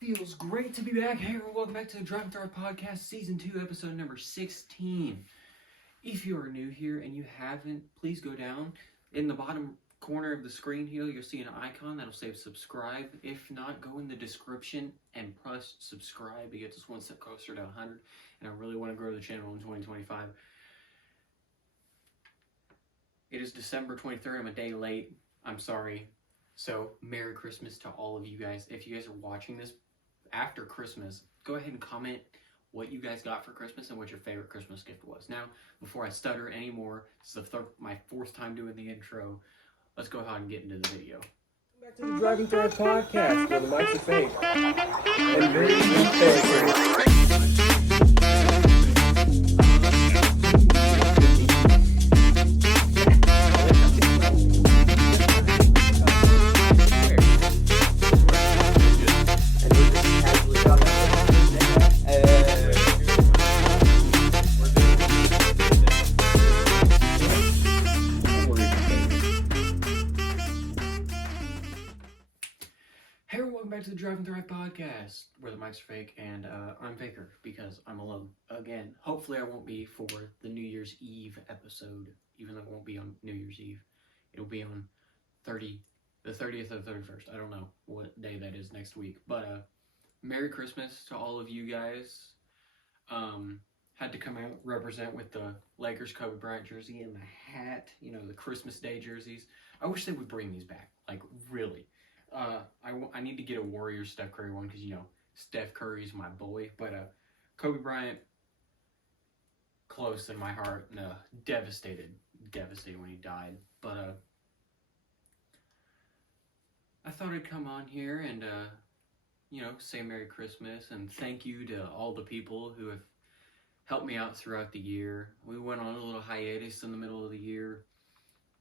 Feels great to be back. Hey everyone, welcome back to the Driving Through Our Podcast, Season 2, Episode number 16. If you are new here and you haven't, please go down. In the bottom corner of the screen here, you'll see an icon that'll say subscribe. If not, go in the description and press subscribe to get us one step closer to 100. And I really want to grow the channel in 2025. It is December 23rd. I'm a day late. I'm sorry. So, Merry Christmas to all of you guys. If you guys are watching this after Christmas, go ahead and comment what you guys got for Christmas and what your favorite Christmas gift was. Now, before I stutter anymore, this is my fourth time doing the intro. Let's go ahead and get into the video. Back to the Driving Through Our Podcast, where the mics are fake. And very Back to the Driving Through Our Podcast, where the mics are fake, and I'm faker because I'm alone again. Hopefully, I won't be for the New Year's Eve episode, even though it won't be on New Year's Eve. It'll be on the 30th or 31st. I don't know what day that is next week, but Merry Christmas to all of you guys. Had to come out represent with the Lakers Kobe Bryant jersey and the hat, you know, the Christmas Day jerseys. I wish they would bring these back, like really. I need to get a Warriors Steph Curry one because, you know, Steph Curry's my boy. But Kobe Bryant, close in my heart. No, devastated when he died. But I thought I'd come on here and, you know, say Merry Christmas and thank you to all the people who have helped me out throughout the year. We went on a little hiatus in the middle of the year,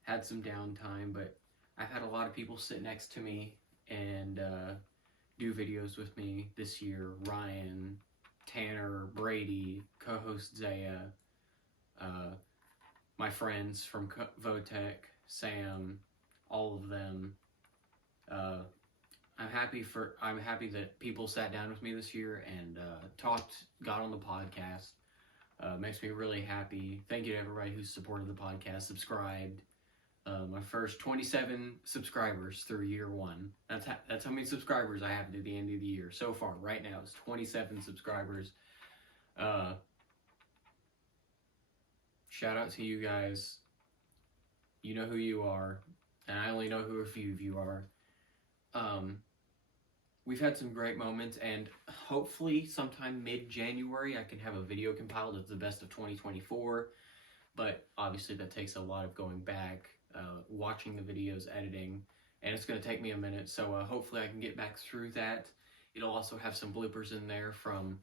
had some downtime, but I've had a lot of people sit next to me and do videos with me this year. Ryan, Tanner, Brady, co-host Zaya, my friends from Votech, Sam, all of them. I'm happy that people sat down with me this year and got on the podcast. Makes me really happy. Thank you to everybody who supported the podcast, subscribed. My first 27 subscribers through year one. That's how many subscribers I have at the end of the year. So far, right now, it's 27 subscribers. Shout out to you guys. You know who you are. And I only know who a few of you are. We've had some great moments. And hopefully sometime mid-January, I can have a video compiled of the best of 2024. But obviously that takes a lot of going back. Watching the videos, editing, and it's going to take me a minute, so hopefully I can get back through that. It'll also have some bloopers in there from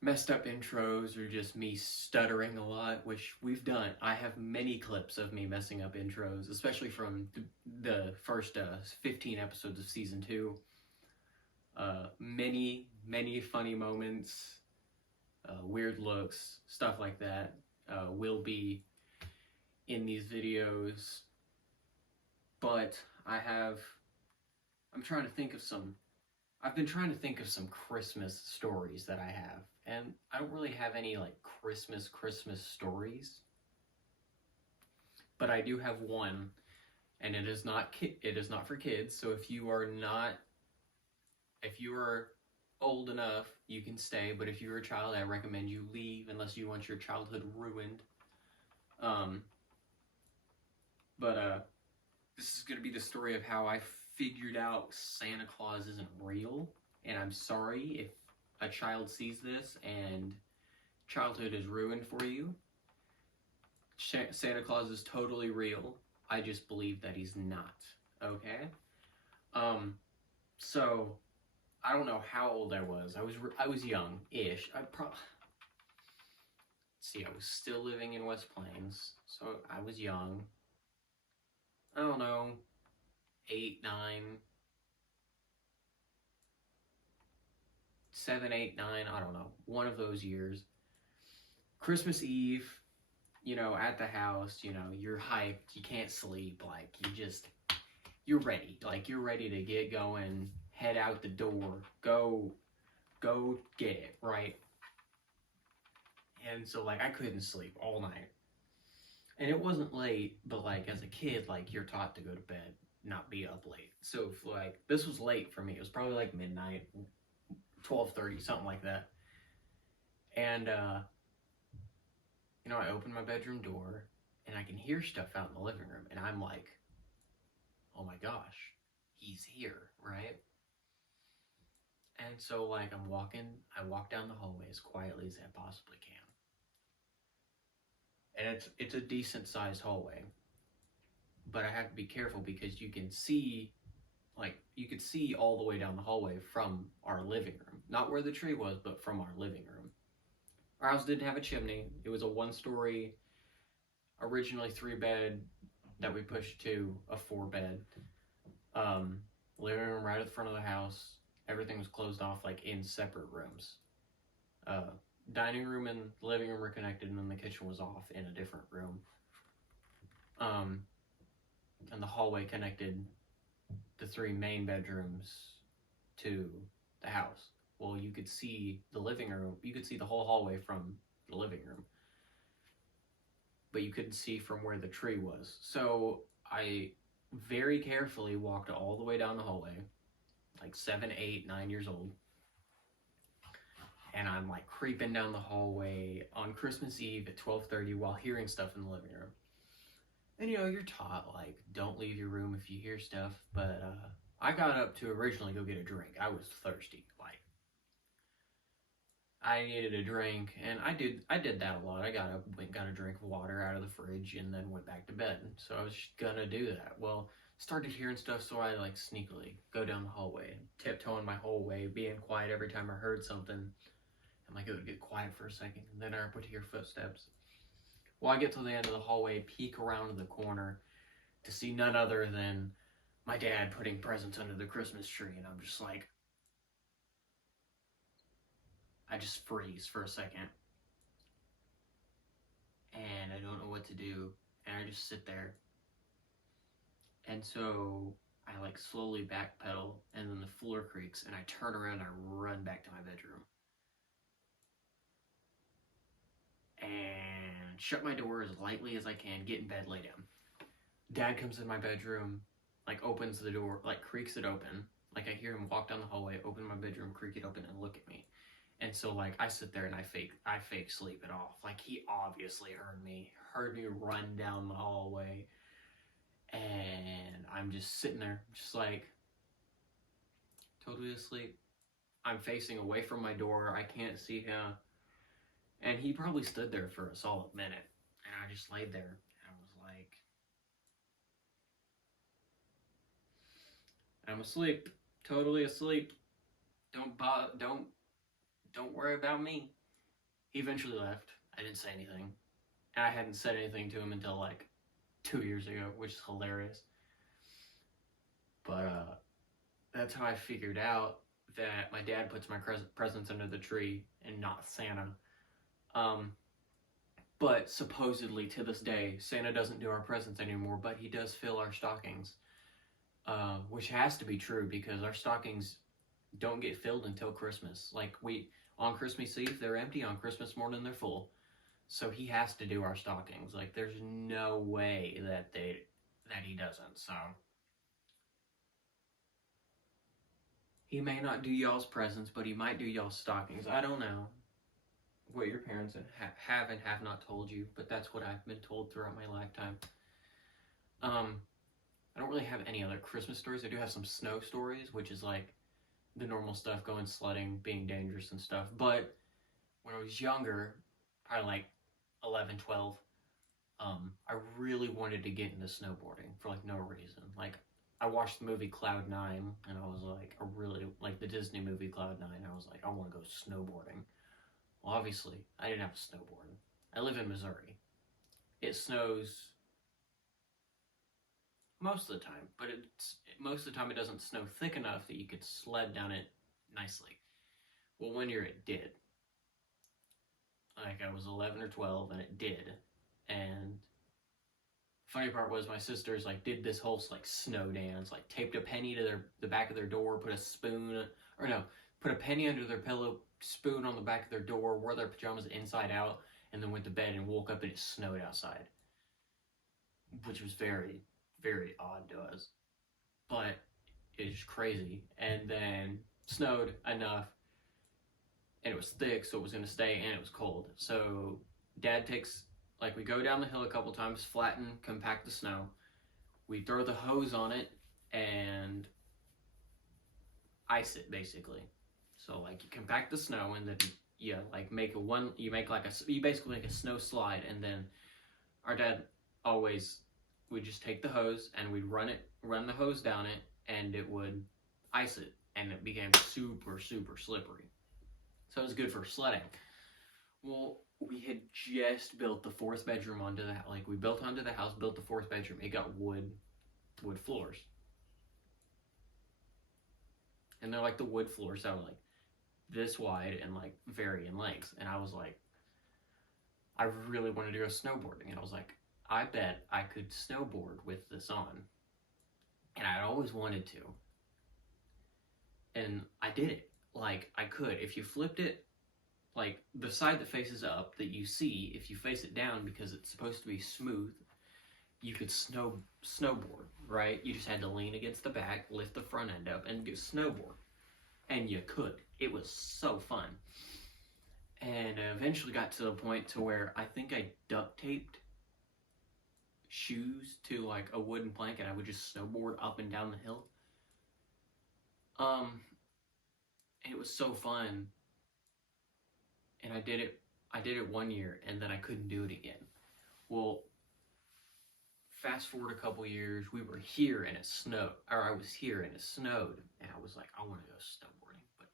messed up intros or just me stuttering a lot, which we've done. I have many clips of me messing up intros, especially from the first 15 episodes of Season 2. Many funny moments, weird looks, stuff like that will be in these videos, but I'm trying to think of I've been trying to think of some Christmas stories that I have, and I don't really have any like Christmas stories, but I do have one, and it is not for kids, so if you are old enough, you can stay, but if you're a child, I recommend you leave unless you want your childhood ruined. But this is going to be the story of how I figured out Santa Claus isn't real. And I'm sorry if a child sees this and childhood is ruined for you. Santa Claus is totally real. I just believe that he's not. Okay? So, I don't know how old I was. I was young-ish. See, I was still living in West Plains. So, I was young. I don't know, 8, 9, 7, 8, 9, I don't know, one of those years. Christmas Eve, you know, at the house, you know, you're hyped, you can't sleep, like, you're ready to get going, head out the door, go get it, right? And so, like, I couldn't sleep all night. And it wasn't late, but, like, as a kid, like, you're taught to go to bed, not be up late. So, if, like, this was late for me. It was probably, like, midnight, 12:30, something like that. And, you know, I opened my bedroom door, and I can hear stuff out in the living room. And I'm like, oh my gosh, he's here, right? And so, like, I walk down the hallway as quietly as I possibly can. And it's a decent sized hallway, but I have to be careful because you can see, like, you could see all the way down the hallway from our living room, not where the tree was, but from our living room. Our house didn't have a chimney. It was a 1-story, originally 3-bed that we pushed to a 4-bed. Living room right at the front of the house. Everything was closed off, like, in separate rooms. Dining room and living room were connected, and then the kitchen was off in a different room. And the hallway connected the 3 main bedrooms to the house. Well, you could see the living room. You could see the whole hallway from the living room, but you couldn't see from where the tree was. So I very carefully walked all the way down the hallway, like 7, 8, 9 years old. And I'm like creeping down the hallway on Christmas Eve at 12:30 while hearing stuff in the living room. And you know, you're taught, like, don't leave your room if you hear stuff. But I got up to originally go get a drink. I was thirsty. Like, I needed a drink, and I did that a lot. I got up, went, got a drink of water out of the fridge, and then went back to bed. So I was just gonna do that. Well, started hearing stuff, so I, like, sneakily go down the hallway, tiptoeing my whole way, being quiet every time I heard something. And, like, it would get quiet for a second, and then I would hear footsteps. Well, I get to the end of the hallway, peek around the corner to see none other than my dad putting presents under the Christmas tree, and I'm just like, I just freeze for a second, and I don't know what to do, and I just sit there. And so I, like, slowly backpedal, and then the floor creaks, and I turn around and I run back to my bedroom. And shut my door as lightly as I can, get in bed, lay down. Dad comes in my bedroom, like, opens the door, like, creaks it open. Like, I hear him walk down the hallway, open my bedroom, creak it open, and look at me. And so, like, I sit there and I fake sleep it off. Like, he obviously heard me run down the hallway. And I'm just sitting there, just like, totally asleep. I'm facing away from my door. I can't see him. And he probably stood there for a solid minute. And I just laid there. And I was like, I'm asleep. Totally asleep. Don't worry about me. He eventually left. I didn't say anything. And I hadn't said anything to him until, like, 2 years ago, which is hilarious. But that's how I figured out that my dad puts my presents under the tree and not Santa. But supposedly to this day, Santa doesn't do our presents anymore, but he does fill our stockings. Which has to be true because our stockings don't get filled until Christmas. Like, on Christmas Eve, they're empty. On Christmas morning, they're full. So he has to do our stockings. Like, there's no way that he doesn't. So he may not do y'all's presents, but he might do y'all's stockings. I don't know what your parents have and have not told you, but that's what I've been told throughout my lifetime. I don't really have any other Christmas stories. I do have some snow stories, which is like the normal stuff, going sledding, being dangerous and stuff. But when I was younger, probably like 11, 12, I really wanted to get into snowboarding for, like, no reason. Like, I watched the movie Cloud 9, and I was like, I really, like, the Disney movie Cloud 9, I was like, I want to go snowboarding. Well, obviously, I didn't have a snowboard. I live in Missouri. It snows most of the time, but most of the time it doesn't snow thick enough that you could sled down it nicely. Well, one year it did. Like, I was 11 or 12, and it did. And Funny part was my sisters like did this whole like snow dance, like taped a penny to the back of their door, put a spoon, or no, put a penny under their pillow, spoon on the back of their door, wore their pajamas inside out, and then went to bed and woke up and it snowed outside, which was very, very odd to us. But it was crazy. And then snowed enough, and it was thick, so it was going to stay, and it was cold. So Dad takes, like, we go down the hill a couple times, flatten, compact the snow. We throw the hose on it and ice it, basically. So, like, you compact the snow, and then you basically make a snow slide, and then our dad always would just take the hose and we'd run the hose down it, and it would ice it, and it became super, super slippery. So it was good for sledding. Well, we had just built the fourth bedroom onto the, like, we built onto the house, built the fourth bedroom. It got wood floors. And they're like the wood floors that were like this wide and like vary in length. And I was like, I really wanted to go snowboarding. And I was like, I bet I could snowboard with this on. And I'd always wanted to. And I did it. Like, I could. If you flipped it, like, the side that faces up that you see, if you face it down because it's supposed to be smooth, you could snowboard, right? You just had to lean against the back, lift the front end up, and go snowboard. And you could. It was so fun. And I eventually got to the point to where I think I duct taped shoes to like a wooden plank, and I would just snowboard up and down the hill. And it was so fun. And I did it 1 year, and then I couldn't do it again. Well, fast forward a couple years, we were here and it snowed, or I was here and it snowed, and I was like, I want to go snowboarding, but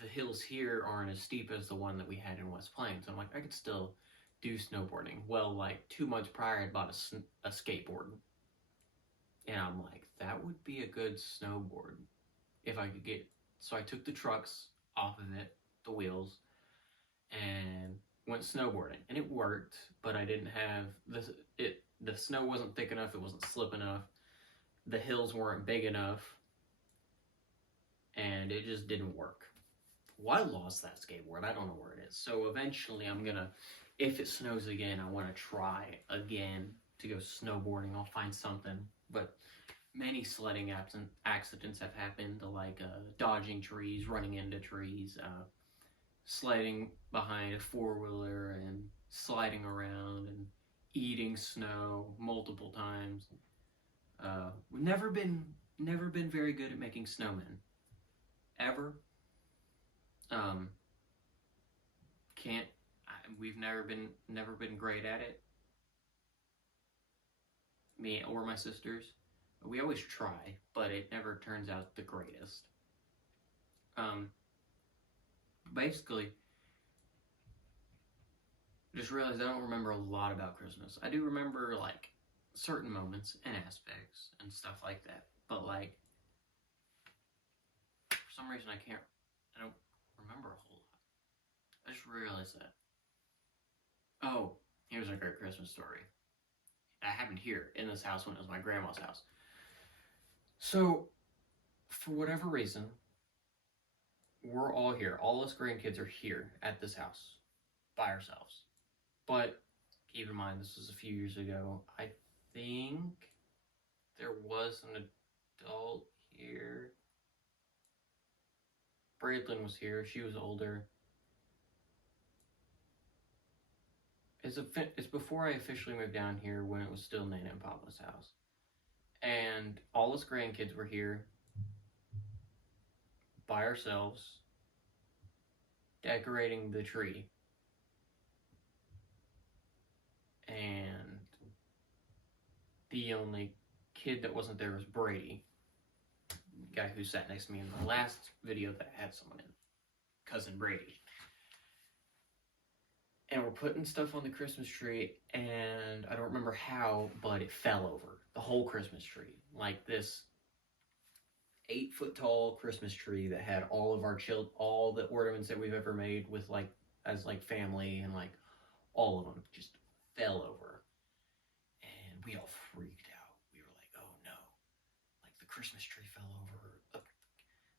the hills here aren't as steep as the one that we had in West Plains. I'm like, I could still do snowboarding. Well, like 2 months prior, I bought a skateboard, and I'm like, that would be a good snowboard if I could get. So I took the trucks off of it, the wheels, and went snowboarding, and it worked, but I didn't have the snow wasn't thick enough, it wasn't slip enough, the hills weren't big enough, and it just didn't work. Well, I lost that skateboard. I don't know where it is. So eventually I'm gonna, if it snows again, I want to try again to go snowboarding. I'll find something. But many sledding accidents have happened, like dodging trees, running into trees, sliding behind a four-wheeler and sliding around and eating snow multiple times. We've never been very good at making snowmen, ever. We've never been great at it, me or my sisters. We always try, but it never turns out the greatest. Basically, just realized I don't remember a lot about Christmas. I do remember, like, certain moments and aspects and stuff like that, but, like, for some reason I don't remember a whole lot. I just realized that. Oh, here's a great Christmas story. That happened here in this house when it was my grandma's house. So, for whatever reason, we're all here. All us grandkids are here at this house by ourselves. But keep in mind, this was a few years ago. I think there was an adult here. Braidlin was here. She was older. It's before I officially moved down here, when it was still Nana and Papa's house. And all us grandkids were here by ourselves, decorating the tree. And the only kid that wasn't there was Brady, the guy who sat next to me in the last video that I had someone in, cousin Brady. And we're putting stuff on the Christmas tree, and I don't remember how, but it fell over. The whole Christmas tree. Like this 8-foot tall Christmas tree that had all of our all the ornaments that we've ever made with, like, as like family, and like all of them just fell over. And we all freaked out. We were like, oh no, like the Christmas tree fell over.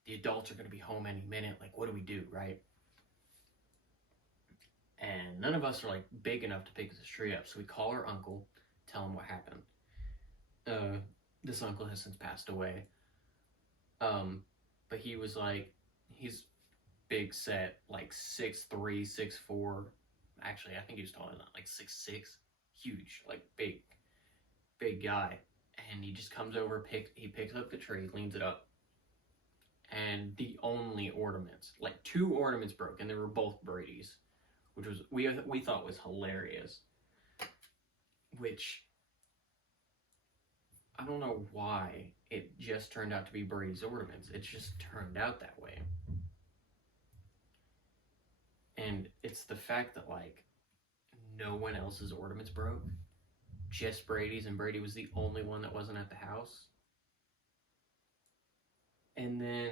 The adults are going to be home any minute. Like, what do we do, right? And none of us are like big enough to pick this tree up. So we call our uncle, tell him what happened. This uncle has since passed away. But he was like, he's big set, like 6'3", 6'4". Actually, I think he was taller than that, like 6'6". Huge, like big guy. And he just comes over, he picks up the tree, leans it up, and the only ornaments, like 2 ornaments broke, and they were both Brady's, which was we thought was hilarious. Which I don't know why it just turned out to be Brady's ornaments. It just turned out that way. And it's the fact that like no one else's ornaments broke, just Brady's, and Brady was the only one that wasn't at the house. And then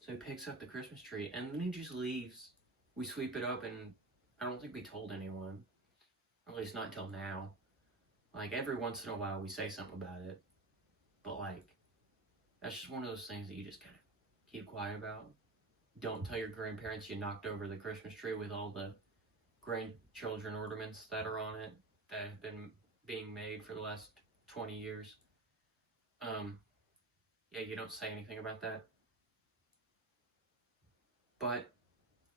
so he picks up the Christmas tree and then he just leaves. We sweep it up, and I don't think we told anyone, or at least not until now. Like every once in a while we say something about it, but like that's just one of those things that you just kind of keep quiet about. Don't tell your grandparents you knocked over the Christmas tree with all the grandchildren ornaments that are on it that have been being made for the last 20 years. Yeah, you don't say anything about that. But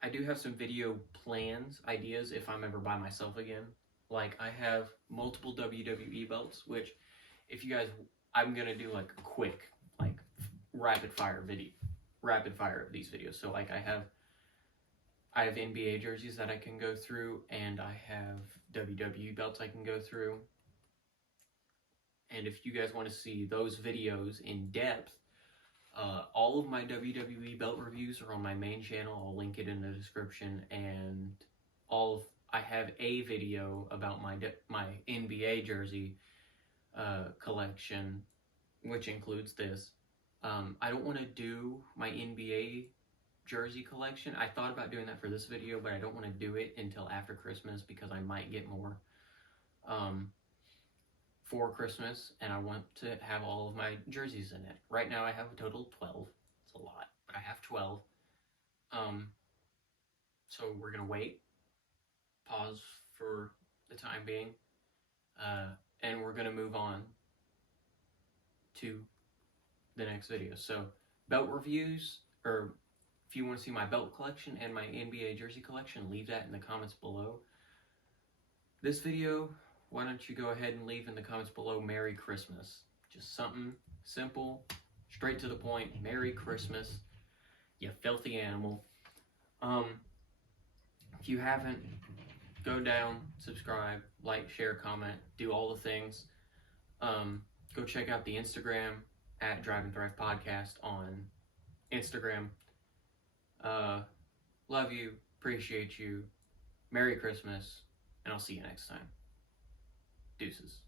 I do have some video plans, ideas, if I'm ever by myself again. Like, I have multiple WWE belts, which, if you guys, I'm gonna do like a quick, like, rapid fire of these videos. So like I have NBA jerseys that I can go through, and I have WWE belts I can go through. And if you guys want to see those videos in depth, all of my WWE belt reviews are on my main channel. I'll link it in the description. And I have a video about my NBA jersey collection, which includes this. I don't want to do my NBA jersey collection. I thought about doing that for this video, but I don't want to do it until after Christmas because I might get more for Christmas, and I want to have all of my jerseys in it. Right now I have a total of 12. It's a lot, but I have 12. So we're gonna wait, pause for the time being, and we're gonna move on to the next video. So belt reviews, or if you want to see my belt collection and my NBA jersey collection, leave that in the comments below. This video, why don't you go ahead and leave in the comments below Merry Christmas. Just something simple, straight to the point. Merry Christmas, you filthy animal. If you haven't, go down, subscribe, like, share, comment, do all the things. Go check out the Instagram at Drive and Thrive Podcast on Instagram. Love you, appreciate you, Merry Christmas, and I'll see you next time. Deuces.